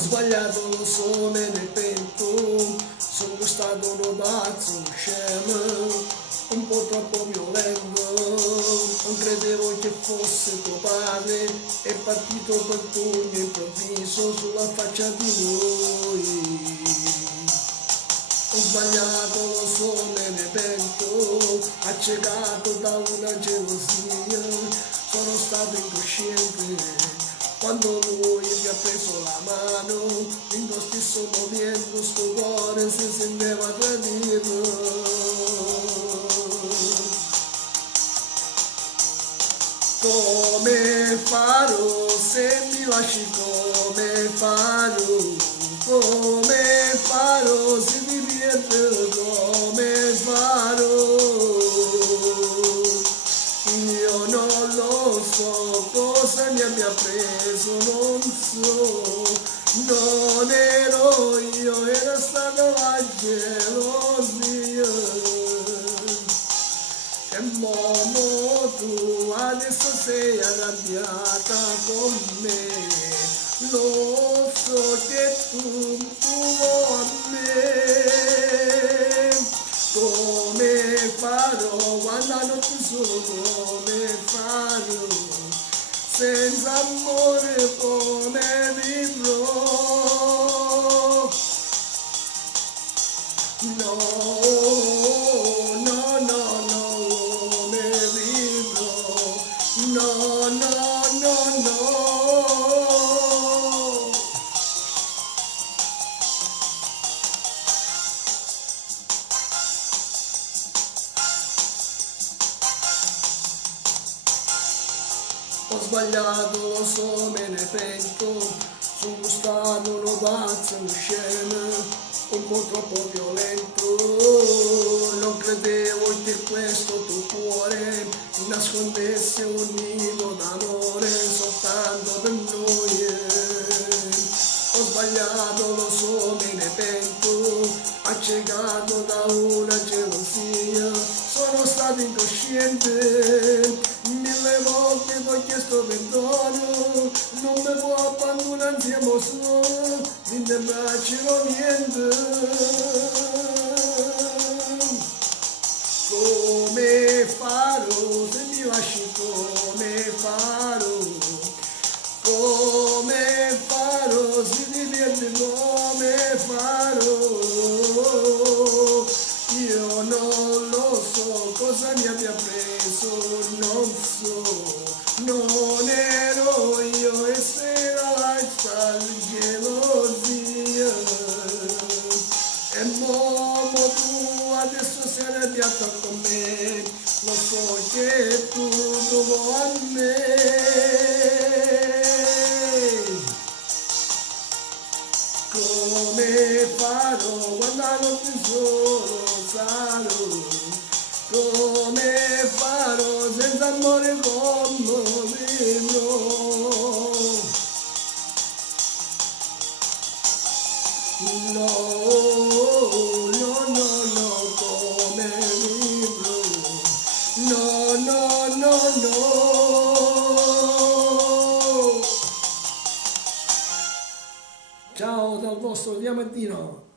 sbagliato, lo so, me ne pento, sono stato un pazzo, un scemo, un po' troppo violento, non credevo che fosse tuo padre, è partito per pugno improvviso sulla faccia di noi. Ho sbagliato, lo so, me ne pento, accecato da una gelosia, sono stato incosciente. Quando lui mi ha preso la mano, in lo stesso momento sto cuore si sentiva tradito. Come farò se mi lasci, come farò, come farò se mi perdo, come farò? Io non lo so cosa mi abbia preso, non so, non ero io, era stata la gelosia. E momo tu adesso sei arrabbiata con me, lo so che tu a me. Come farò quando non ti sono, come farò senza amore, come vivrò? No, no, no, no, come vivrò? No, no, no, no. Ho sbagliato, lo so, me ne pento, sono stato un pazzo, un scemo, un po' troppo violento, non credevo che questo tuo cuore nascondesse un nido d'amore soltanto per noi. Ho sbagliato, lo so, me ne pento, accecato da una gelosia, sono stato incosciente, mille volte ti ho chiesto perdono, non mi può abbandonare, siamo soli, in te braccio niente. Come farò se mi lasci, come farò? Come farò se ti perdi, come farò? Io non lo so cosa mi abbia preso, non so, non ero io e sera la gelosia. E momo tu adesso sei arrabbiata con me, lo so che tu a me. Come farò quando non ti sono, sarò? Come farò senza amore come vivrò? No, no, no, no, come vivrò? No, no, no, no. Ciao dal vostro Diamantino.